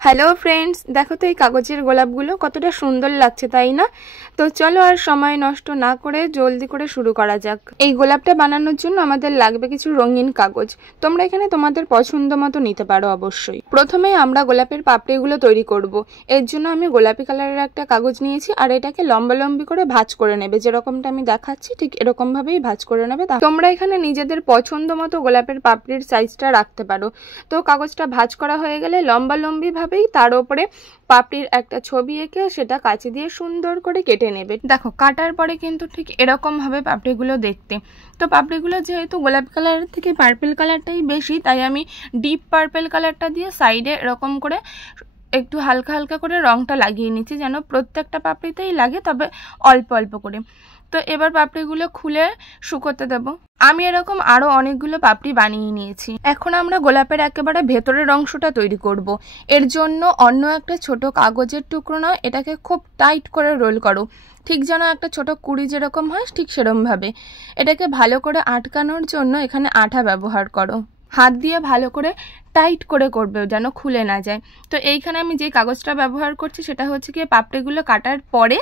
Hello friends, দেখো তো এই কাগজের গোলাপগুলো কতটা সুন্দর লাগছে, তাই না? তো চলো আর সময় নষ্ট না করে জলদি করে শুরু করা যাক। এই গোলাপটা বানানোর জন্য আমাদের লাগবে কিছু রঙিন কাগজ। তোমরা এখানে তোমাদের পছন্দ মতো নিতে পারো অবশ্যই। প্রথমে আমরা গোলাপের পাপড়িগুলো তৈরি করব। এর জন্য আমি গোলাপি কালারের একটা কাগজ নিয়েছি, আর এটাকে লম্বালম্বি করে ভাঁজ করে নেবে। যেরকমটা আমি দেখাচ্ছি ঠিক এরকম ভাবেই ভাঁজ করে নেবে। তোমরা এখানে নিজেদের পছন্দ মতো গোলাপের পাপড়ির সাইজটা রাখতে পারো। তো কাগজটা ভাঁজ করা হয়ে গেলে লম্বালম্বি ভাবে তার উপরে পাপড়ির একটা ছবি এঁকে সেটা কাঁচি দিয়ে সুন্দর করে কেটে নেবে। দেখো, কাটার পরে কিন্তু ঠিক এরকম হবে পাপড়িগুলো দেখতে। তো পাপড়িগুলো যেহেতু গোলাপি কালারের থেকে পার্পল কালারটাই বেশি, তাই আমি ডিপ পার্পল কালারটা দিয়ে সাইডে এরকম করে একটু হালকা হালকা করে রংটা লাগিয়ে নিচ্ছি, যেন প্রত্যেকটা পাপড়িতেই লাগে, তবে অল্প অল্প করে। তো এবার পাপড়িগুলো খুলে শুকোতে দেব। আমি এরকম আরো অনেকগুলো পাপড়ি বানিয়ে নিয়েছি। এখন আমরা গোলাপের একেবারে ভেতরের অংশটা তৈরি করব। এর জন্য অন্য একটা ছোট কাগজের টুকরো নাও, এটাকে খুব টাইট করে রোল করো, ঠিক যেন একটা ছোট কুড়ি যেরকম হয় ঠিক সেরকম ভাবে। এটাকে ভালো করে আটকানোর জন্য এখানে আঠা ব্যবহার করো। হাত দিয়ে ভালো করে টাইট করে করবে যেন খুলে না যায়। তো এইখানে আমি যে কাগজটা ব্যবহার করছি সেটা হচ্ছে কি পাপড়িগুলো কাটার পরে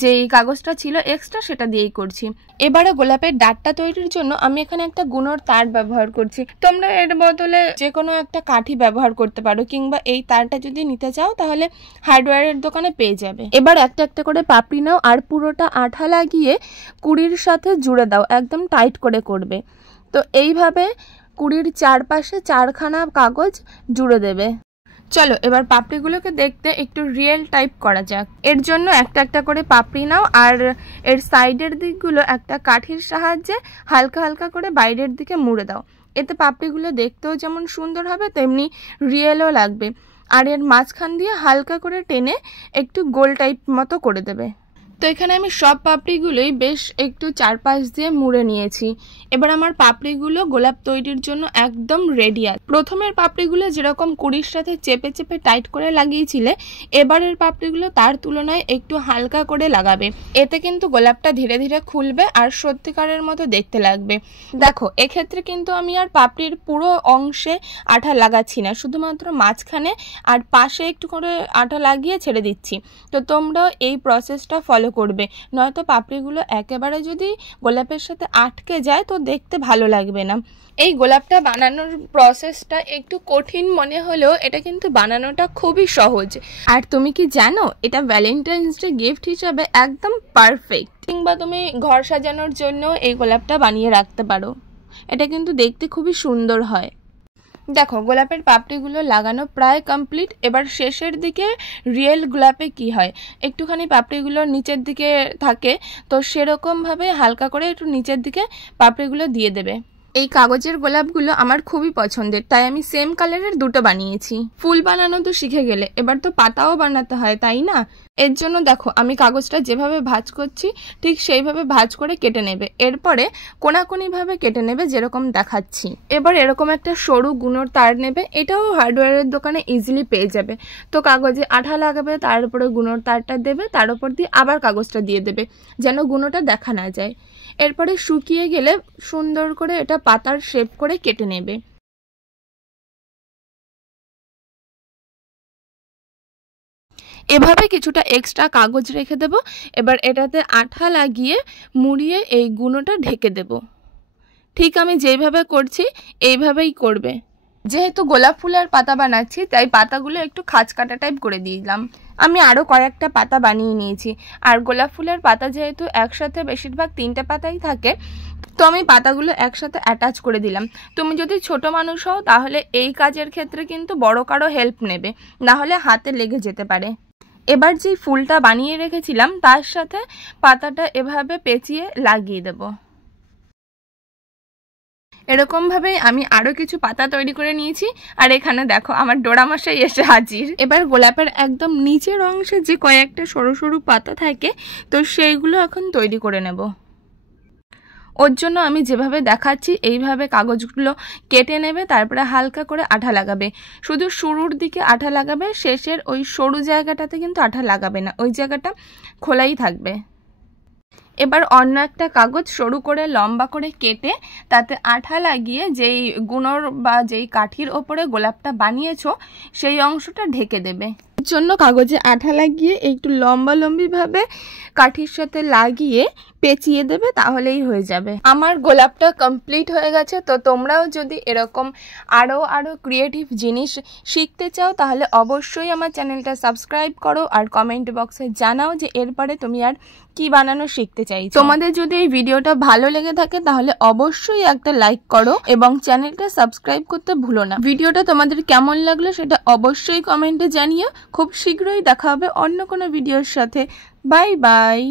যেই কাগজটা ছিল এক্সট্রা সেটা দিয়েই করছি। এবারে গোলাপের ডাঁটটা তৈরির জন্য আমি এখানে একটা গুণর তার ব্যবহার করছি। তোমরা এর বদলে যে কোনো একটা কাঠি ব্যবহার করতে পারো, কিংবা এই তারটা যদি নিতে চাও তাহলে হার্ডওয়্যারের দোকানে পেয়ে যাবে। এবার একটা একটা করে পাপড়ি নাও, আর পুরোটা আঠা লাগিয়ে কুড়ির সাথে জুড়ে দাও, একদম টাইট করে করবে। তো এইভাবে কুড়ির চারপাশে চারখানা কাগজ জুড়ে দেবে। চলো এবার পাপড়িগুলোকে দেখতে একটু রিয়েল টাইপ করা যাক। এর জন্য একটা একটা করে পাপড়ি নাও, আর এর সাইডের দিকগুলো একটা কাঠির সাহায্যে হালকা হালকা করে বাইরের দিকে মুড়ে দাও। এতে পাপড়িগুলো দেখতেও যেমন সুন্দর হবে তেমনি রিয়েলও লাগবে। আর এর মাঝখান দিয়ে হালকা করে টেনে একটু গোল টাইপ মতো করে দেবে। তো এখানে আমি সব পাপড়িগুলোই বেশ একটু চারপাশ দিয়ে মুড়ে নিয়েছি। এবার আমার পাপড়িগুলো গোলাপ তৈরির জন্য একদম রেডি আছে। প্রথমের পাপড়িগুলো যেরকম কুড়ির সাথে চেপে চেপে টাইট করে লাগিয়েছিলে, এবারের পাপড়িগুলো তার তুলনায় একটু হালকা করে লাগাবে। এতে কিন্তু গোলাপটা ধীরে ধীরে খুলবে আর সত্যিকারের মতো দেখতে লাগবে। দেখো, এক্ষেত্রে কিন্তু আমি আর পাপড়ির পুরো অংশে আঠা লাগাচ্ছি না, শুধুমাত্র মাঝখানে আর পাশে একটু করে আঠা লাগিয়ে ছেড়ে দিচ্ছি। তো তোমরাও এই প্রসেসটা ফলো করবে, নয়তো পাপড়িগুলো একেবারে যদি গোলাপের সাথে আটকে যায় তো দেখতে ভালো লাগবে না। এই গোলাপটা বানানোর প্রসেসটা একটু কঠিন মনে হলেও এটা কিন্তু বানানোটা খুবই সহজ। আর তুমি কি জানো, এটা ভ্যালেন্টাইন্স ডে গিফট হিসাবে একদম পারফেক্ট। কিংবা তুমি ঘর সাজানোর জন্য এই গোলাপটা বানিয়ে রাখতে পারো। এটা কিন্তু দেখতে খুবই সুন্দর হয়। দেখো, গোলাপের পাপড়িগুলো লাগানো প্রায় কমপ্লিট। এবার শেষের দিকে রিয়েল গোলাপে কি হয়, একটুখানি পাপড়িগুলো নিচের দিকে থাকে, তো সেরকমভাবে হালকা করে একটু নিচের দিকে পাপড়িগুলো দিয়ে দেবে। এই কাগজের গোলাপগুলো আমার খুবই পছন্দের, তাই আমি সেম কালারের দুটো বানিয়েছি। ফুল বানানো তো শিখে গেলে, এবার তো পাতাও বানাতে হয়, তাই না? এর জন্য দেখো, আমি কাগজটা যেভাবে ভাঁজ করছি ঠিক সেইভাবে ভাঁজ করে কেটে নেবে। এরপরে কোনাকুনিভাবে কেটে নেবে যেরকম দেখাচ্ছি। এবার এরকম একটা সরু গুণর তার নেবে, এটাও হার্ডওয়্যারের দোকানে ইজিলি পেয়ে যাবে। তো কাগজে আঠা লাগাবে, তার উপরে গুণর তারটা দেবে, তার উপর দিয়ে আবার কাগজটা দিয়ে দেবে যেন গুণটা দেখা না যায়। এরপরে শুকিয়ে গেলে সুন্দর করে এটা পাতার শেপ করে কেটে নেবে। এভাবে কিছুটা এক্সট্রা কাগজ রেখে দেব। এবার এটাতে আঠা লাগিয়ে মুড়িয়ে এই গুঁড়োটা ঢেকে দেব। ঠিক আমি যেইভাবে করছি এইভাবেই করবে। যেহেতু গোলাপ ফুলের পাতা বানাচ্ছি তাই পাতাগুলো একটু খাঁজ কাটা টাইপ করে দিলাম। আমি আরও কয়েকটা পাতা বানিয়ে নিয়েছি। আর গোলাপ ফুলের পাতা যেহেতু একসাথে বেশিরভাগ 3টে পাতাই থাকে, তো আমি পাতাগুলো একসাথে অ্যাটাচ করে দিলাম। তুমি যদি ছোট মানুষ হও তাহলে এই কাজের ক্ষেত্রে কিন্তু বড় কারো হেল্প নেবে, না হলে হাতে লেগে যেতে পারে। এবার যে ফুলটা বানিয়ে রেখেছিলাম তার সাথে পাতাটা এভাবে পেঁচিয়ে লাগিয়ে দেব। এরকমভাবেই আমি আরও কিছু পাতা তৈরি করে নিয়েছি। আর এখানে দেখো, আমার ডোরামশাই এসে হাজির। এবার গোলাপের একদম নিচের অংশে যে কয়েকটা সরু সরু পাতা থাকে, তো সেইগুলো এখন তৈরি করে নেব। ওর জন্য আমি যেভাবে দেখাচ্ছি এইভাবে কাগজগুলো কেটে নেবে, তারপরে হালকা করে আঠা লাগাবে। শুধু শুরুর দিকে আঠা লাগাবে, শেষের ওই সরু জায়গাটাতে কিন্তু আঠা লাগাবে না, ওই জায়গাটা খোলাই থাকবে। এবার অন্য একটা কাগজ সরু করে লম্বা করে কেটে তাতে আঠা লাগিয়ে যেই গুণর বা যেই কাঠির ওপরে গোলাপটা বানিয়েছো সেই অংশটা ঢেকে দেবে। জন্য কাগজে আঠা লাগিয়ে একটু লম্বালম্বিভাবে কাঠির সাথে লাগিয়ে পেঁচিয়ে দেবে, তাহলেই হয়ে যাবে। আমার গোলাপটা কমপ্লিট হয়ে গেছে। তো তোমরাও যদি এরকম আরও ক্রিয়েটিভ জিনিস শিখতে চাও তাহলে অবশ্যই আমার চ্যানেলটা সাবস্ক্রাইব করো আর কমেন্ট বক্সে জানাও যে এরপরে তুমি আর কি বানানো শিখতে চাইছো। তোমাদের যদি এই ভিডিওটা ভালো লেগে থাকে তাহলে অবশ্যই একটা লাইক করো এবং চ্যানেলটা সাবস্ক্রাইব করতে ভুলো না। ভিডিওটা তোমাদের কেমন লাগলো সেটা অবশ্যই কমেন্টে জানিও। খুব শীঘ্রই দেখা হবে অন্য কোনো ভিডিওর সাথে। Bye bye.